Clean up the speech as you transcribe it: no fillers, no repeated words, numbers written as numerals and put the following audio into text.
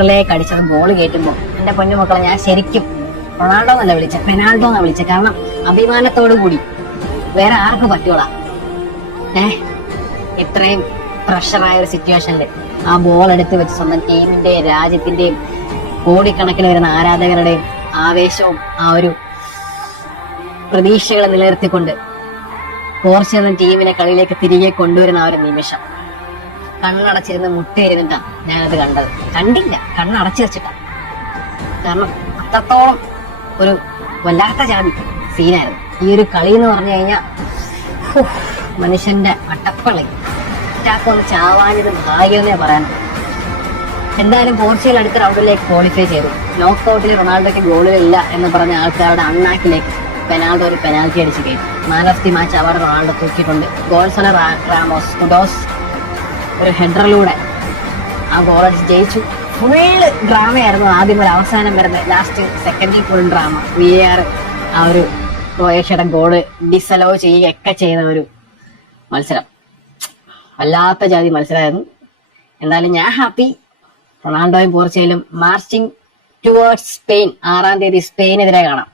ിലേക്ക് അടിച്ചത് ഗോൾ കയറ്റുമ്പോൾ എന്റെ പൊന്നുമക്കളെ ഞാൻ ശരിക്കും റൊണാൾഡോ എന്നല്ല വിളിച്ച, പെനാൾഡോ എന്നാ വിളിച്ച. കാരണം അഭിമാനത്തോടു കൂടി വേറെ ആർക്ക് പറ്റൂടാ ഇത്രയും പ്രഷറായ ഒരു സിറ്റുവേഷനിൽ ആ ബോൾ എടുത്ത് വെച്ച് സ്വന്തം ടീമിന്റെയും രാജ്യത്തിന്റെയും കോടിക്കണക്കിന് വരുന്ന ആരാധകരുടെയും ആവേശവും ആ ഒരു പ്രതീക്ഷകളെ നിലനിർത്തിക്കൊണ്ട് പോർച്ചുഗൽ ടീമിനെ കളിയിലേക്ക് തിരികെ കൊണ്ടുവരുന്ന ആ ഒരു നിമിഷം കണ്ണടച്ചിരുന്ന് മുട്ടിയിരുന്നിട്ടാ ഞാനത് കണ്ടത്. കണ്ടില്ല, കണ്ണടച്ചു വെച്ചിട്ടാ. കാരണം അത്രത്തോളം ഒരു വല്ലാത്ത ജാതി സീനായിരുന്നു ഈ ഒരു കളി എന്ന് പറഞ്ഞു കഴിഞ്ഞാൽ. മനുഷ്യന്റെ അട്ടപ്പളി ഒന്ന് ചാവാനിത് ഭാഗ്യമെന്നേ പറയാനും. എന്തായാലും പോർച്ചുഗൽ അടുത്ത റൗണ്ടിലേക്ക് ക്വാളിഫൈ ചെയ്തു. നോക്കൌട്ടിൽ റൊണാൾഡോയ്ക്ക് ഗോളുകളില്ല എന്ന് പറഞ്ഞ ആൾക്കാരുടെ അണ്ണാക്കിലേക്ക് പെനാൾഡോ ഒരു പെനാൽറ്റി അടിച്ച് കയറ്റി. മാൻ ഓഫ് ദി മാച്ച് അവർ റൊണാൾഡോ തൂക്കിയിട്ടുണ്ട്. ഗോൾസോളോ റാമോസ് കുഡോസ് ഒരു ഹെഡറിലൂടെ ആ ഗോൾ അടിച്ച് ജയിച്ചു. ഫുള്ള് ഡ്രാമയായിരുന്നു ആദ്യം ഒരു അവസാനം വരുന്നത്. ലാസ്റ്റ് സെക്കൻഡിൽ ഫുൾ ഡ്രാമ. VAR ആ ഒരു ക്രൊയേഷ്യയുടെ ഗോള് ഡിസലോ ചെയ്യുകയൊക്കെ ചെയ്ത ഒരു മത്സരം വല്ലാത്ത ജാതി മത്സരമായിരുന്നു. എന്തായാലും ഞാൻ ഹാപ്പി. റൊണാൾഡോയും പോർച്ചുഗലും മാർച്ചിങ് ടുവേർഡ്സ് സ്പെയിൻ. 6-ാം തീയതി സ്പെയിനെതിരെ കാണാം.